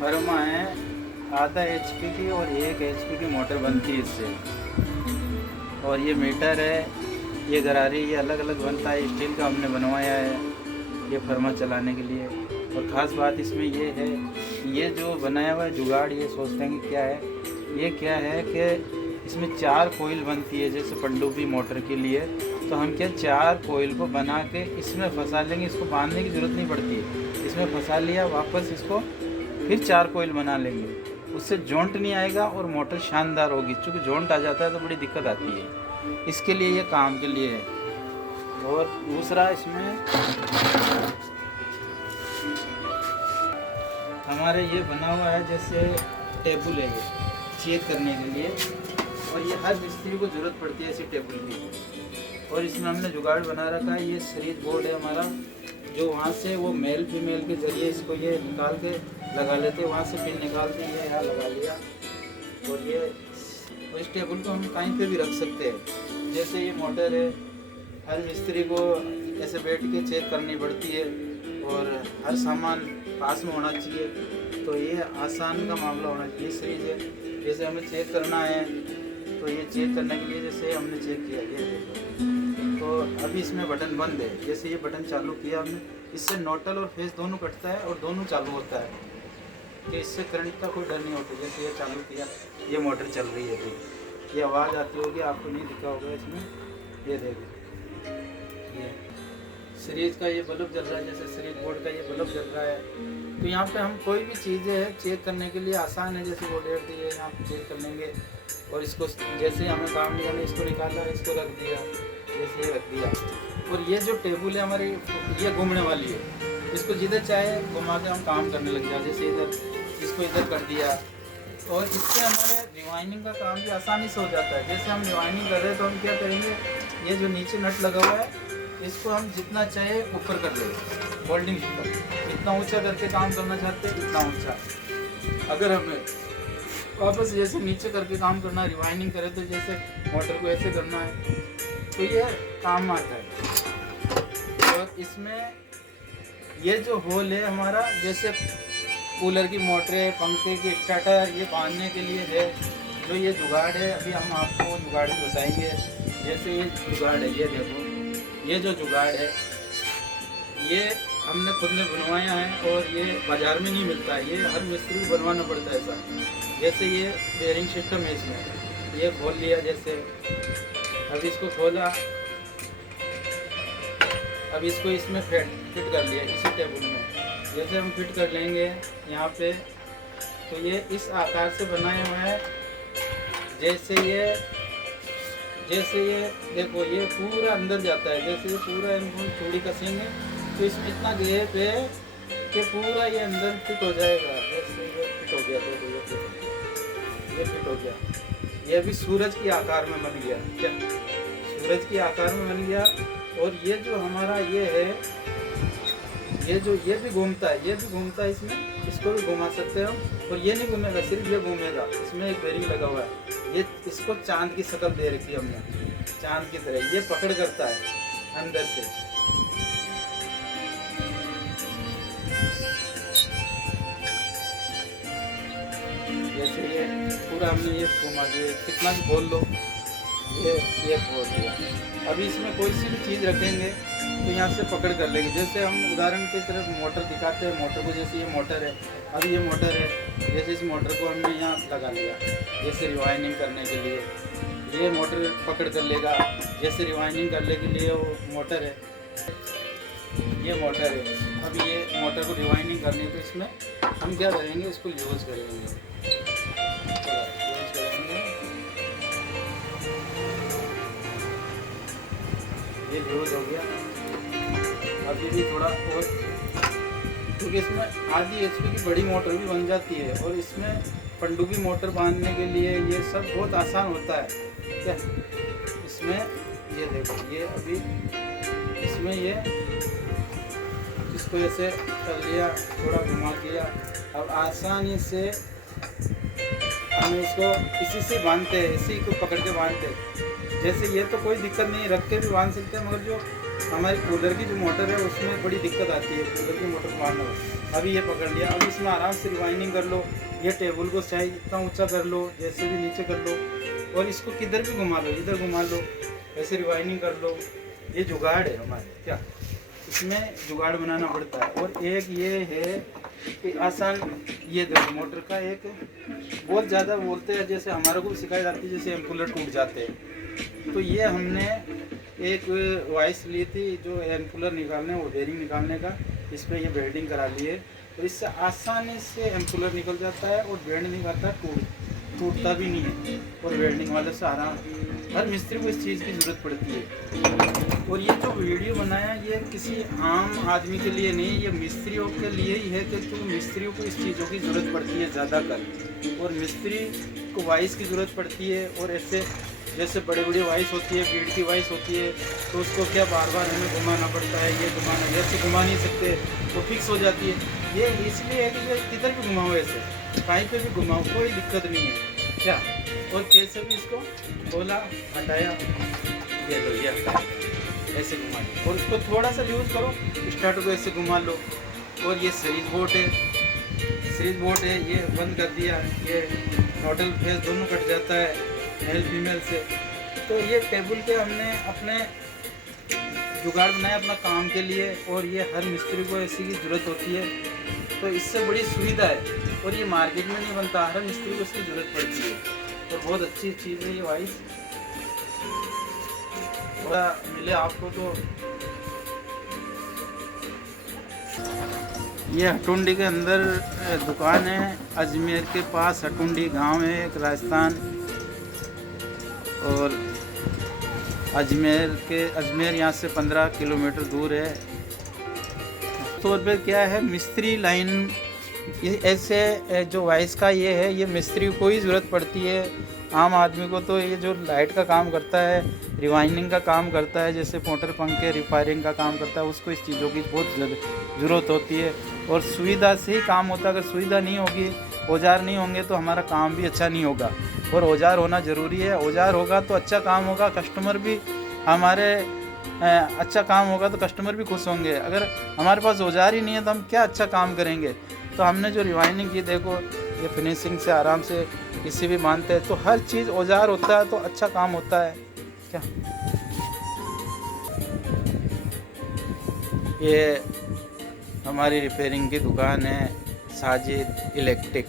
फर्मा है आधा एचपी की और 1 एचपी की मोटर बनती है इससे। और ये मीटर है, ये गरारी, ये अलग अलग बनता है, स्टील का हमने बनवाया है ये फर्मा चलाने के लिए। और ख़ास बात इसमें ये है, ये जो बनाया हुआ है जुगाड़, ये सोचते हैं कि क्या है, ये क्या है कि इसमें 4 कोयल बनती है जैसे पनडुब्बी मोटर के लिए। तो हम क्या 4 कोयल को बना के इसमें फंसा लेंगे, इसको बांधने की ज़रूरत नहीं पड़ती है। इसमें फंसा लिया, वापस इसको फिर 4 कोयल बना लेंगे, उससे जॉइंट नहीं आएगा और मोटर शानदार होगी। चूँकि जॉइंट आ जाता है तो बड़ी दिक्कत आती है, इसके लिए ये काम के लिए है। और दूसरा इसमें हमारे ये बना हुआ है जैसे टेबल है, ये चेक करने के लिए, और ये हर मिस्त्री को ज़रूरत पड़ती है ऐसी टेबल की। और इसमें हमने जुगाड़ बना रखा है, ये सीरीज बोर्ड है हमारा, जो वहाँ से वो मेल फीमेल के ज़रिए इसको ये निकाल के लगा लेते हैं, वहाँ से पिन निकाल के ये यहाँ लगा लिया। और ये इस टेबल को हम कहीं पे भी रख सकते हैं। जैसे ये मोटर है, हर मिस्त्री को ऐसे बैठ के चेक करनी पड़ती है और हर सामान पास में होना चाहिए, तो ये आसान का मामला होना चाहिए। सीरीज है, जैसे हमें चेक करना है तो ये चेक करने के लिए जैसे हमने चेक किया, ये देखो, तो अभी इसमें बटन बंद है, जैसे ये बटन चालू किया हमने, इससे नोटल और फेस दोनों कटता है और दोनों चालू होता है, कि इससे करंट का कोई डर नहीं होता। जैसे ये चालू किया, ये मोटर चल रही है, अभी ये आवाज़ आती होगी, आपको नहीं दिखा होगा इसमें, ये देखो ये सीरीज का ये बल्ब जल रहा है, जैसे सीरीज बोर्ड का ये बल्ब जल रहा है। तो यहाँ पे हम कोई भी चीज़ें है चेक करने के लिए आसान है, जैसे वो डेट दी है, यहाँ पे चेक कर लेंगे। और इसको जैसे हमें काम निकालना, इसको निकाला, इसको रख दिया, जैसे ये रख दिया। और ये जो टेबल है हमारी, ये घूमने वाली है, इसको जिधर चाहे घुमा के हम काम करने लग जाए। जैसे इधर, इसको इधर कर दिया, और इससे हमारे रिवाइंडिंग का काम भी आसानी से हो जाता है। जैसे हम रिवाइंडिंग कर रहे हैं तो हम क्या करेंगे, ये जो नीचे नट लगा हुआ है इसको हम जितना चाहे ऊपर कर लेंगे, बोल्डिंग पर इतना ऊंचा करके काम करना चाहते हैं इतना ऊंचा। अगर हमें वापस जैसे नीचे करके काम करना है, रिवाइंडिंग करें तो जैसे मोटर को ऐसे करना है, तो ये काम आता है। और इसमें ये जो होल है हमारा, जैसे कूलर की मोटर, पंखे की स्टार्टर, ये बांधने के लिए है। जो ये जुगाड़ है, अभी हम आपको जुगाड़ बताएंगे। जैसे ये जुगाड़ है, ये देखो, ये जो जुगाड़ है ये हमने खुद ने बनवाया है और ये बाज़ार में नहीं मिलता है, ये हर मिस्त्री को बनवाना पड़ता है ऐसा। जैसे ये बेयरिंग सिस्टम है इसमें, ये खोल लिया, जैसे अब इसको खोला, अब इसको इसमें फिट कर लिया इसी टेबल में। जैसे हम फिट कर लेंगे यहाँ पे, तो ये इस आकार से बनाया हुआ है। जैसे ये देखो, ये पूरा अंदर जाता है, जैसे ये पूरा हम चूड़ी कसेंगे तो इसमें इतना गैप है कि पूरा ये अंदर फिट हो जाएगा। जैसे ये फिट हो गया, देखो ये फिट हो गया, ये भी सूरज के आकार में बन गया। क्या सूरज के आकार में बन गया। और ये जो हमारा ये है, ये भी घूमता है, ये भी घूमता है, इसमें इसको भी घुमा सकते हो। और ये नहीं घूमेगा, सिर्फ ये घूमेगा, इसमें एक बेरिंग लगा हुआ है। ये इसको चांद की शक्ल दे रखी है हमने, चांद की तरह ये पकड़ करता है अंदर से। जैसे ये पूरा हमने ये घुमा दिया, कितना भी बोल लो, ये बोल दिया। अभी इसमें कोई सी भी चीज़ रखेंगे तो यहाँ से पकड़ कर लेंगे। जैसे हम उदाहरण की तरफ मोटर दिखाते हैं, मोटर को, जैसे ये मोटर है, अभी ये मोटर है, जैसे इस मोटर को हमने यहाँ लगा लिया जैसे रिवाइंडिंग करने के लिए, ये मोटर पकड़ कर लेगा। जैसे रिवाइंडिंग करने के लिए वो मोटर है, ये मोटर है। अब ये मोटर को रिवाइंडिंग करनी है तो इसमें हम क्या करेंगे, इसको यूज़ करेंगे, ये यूज़ हो गया। अभी भी थोड़ा और, क्योंकि इसमें आधी एचपी की बड़ी मोटर भी बन जाती है और इसमें पनडुब्बी मोटर बांधने के लिए ये सब बहुत आसान होता है। क्या इसमें ये देखो, ये अभी इसमें ये इसको ऐसे कर लिया, थोड़ा घुमा दिया। अब आसानी से हम इसको इसी से बांधते हैं, इसी को पकड़ के बांधते हैं। जैसे ये तो कोई दिक्कत नहीं, रख के भी बांध सकते हैं, मगर जो हमारी कूलर की जो मोटर है उसमें बड़ी दिक्कत आती है कूलर की मोटर मारना। अभी ये पकड़ लिया, अब इसमें आराम से रिवाइंडिंग कर लो। ये टेबल को सही इतना ऊंचा कर लो, जैसे भी नीचे कर लो, और इसको किधर भी घुमा लो, इधर घुमा लो, ऐसे रिवाइंडिंग कर लो। ये जुगाड़ है हमारे, क्या इसमें जुगाड़ बनाना पड़ता है। और एक ये है कि आसान, ये देखो मोटर का एक बहुत ज़्यादा बोलते हैं, जैसे हमारे को भी सिखाई जाती है, जैसे एम्पूलर टूट जाते हैं। तो ये हमने एक वाइस ली थी जो एम्पूलर निकालने, वो बेरिंग निकालने का, इस पर ये वेल्डिंग करा ली है। तो इससे आसानी से एम्पूलर निकल जाता है और बेंड नहीं करता, टूटता भी नहीं है। और वेल्डिंग वाले से आराम, हर मिस्त्री को इस चीज़ की ज़रूरत पड़ती है। और ये जो वीडियो बनाया ये किसी आम आदमी के लिए नहीं, ये मिस्त्रियों के लिए ही है, क्योंकि मिस्त्रियों को इस चीज़ों की ज़रूरत पड़ती है ज़्यादातर। और मिस्त्री को वाइस की ज़रूरत पड़ती है। और ऐसे जैसे बड़े बड़ी वाइस होती है, बीड की वाइस होती है, तो उसको क्या बार बार हमें घुमाना पड़ता है। ये घुमाना, ऐसे घुमा नहीं सकते, वो फिक्स हो जाती है। ये इसलिए है कि ये किधर भी घुमाओ, ऐसे कहीं पे भी घुमाओ, कोई दिक्कत नहीं है क्या। और कैसे भी इसको खोला, हटाया, ये लो, ये हटाया, ऐसे घुमा लो। और इसको थोड़ा सा यूज़ करो, स्टार्ट को ऐसे घुमा लो। और ये सीरीज बोट है, सीरीज बोट है, ये बंद कर दिया, ये नोडल फेस दोनों कट जाता है मेल फीमेल से। तो ये टेबल के हमने अपने जुगाड़ बनाया अपना काम के लिए। और ये हर मिस्त्री को ऐसी की ज़रूरत होती है, तो इससे बड़ी सुविधा है। और ये मार्केट में नहीं बनता, हर मिस्त्री को इसकी ज़रूरत पड़ती है। तो बहुत अच्छी चीज़ है ये वाइस, थोड़ा मिले आपको। तो ये हटुंडी के अंदर दुकान है, अजमेर के पास हटुंडी गांव है एक, राजस्थान। और अजमेर यहाँ से 15 किलोमीटर दूर है। तौर पे क्या है, मिस्त्री लाइन ये ऐसे जो वाइस का ये है, ये मिस्त्री को ही ज़रूरत पड़ती है। आम आदमी को तो ये जो लाइट का काम करता है, रिवाइंडिंग का काम करता है, जैसे मोटर पंखे रिपेयरिंग का काम करता है, उसको इस चीज़ों की बहुत ज़रूरत होती है। और सुविधा से ही काम होता है। अगर सुविधा नहीं होगी, औजार नहीं होंगे, तो हमारा काम भी अच्छा नहीं होगा। और औजार होना ज़रूरी है, औजार होगा तो अच्छा काम होगा, कस्टमर भी हमारे अच्छा काम होगा तो कस्टमर भी खुश होंगे। अगर हमारे पास औजार ही नहीं है तो हम क्या अच्छा काम करेंगे। तो हमने जो रिवाइंडिंग की, देखो ये फिनिशिंग से आराम से किसी भी मानते हैं। तो हर चीज़ औजार होता है तो अच्छा काम होता है क्या। ये हमारी रिपेयरिंग की दुकान है, साजिद इलेक्ट्रिक।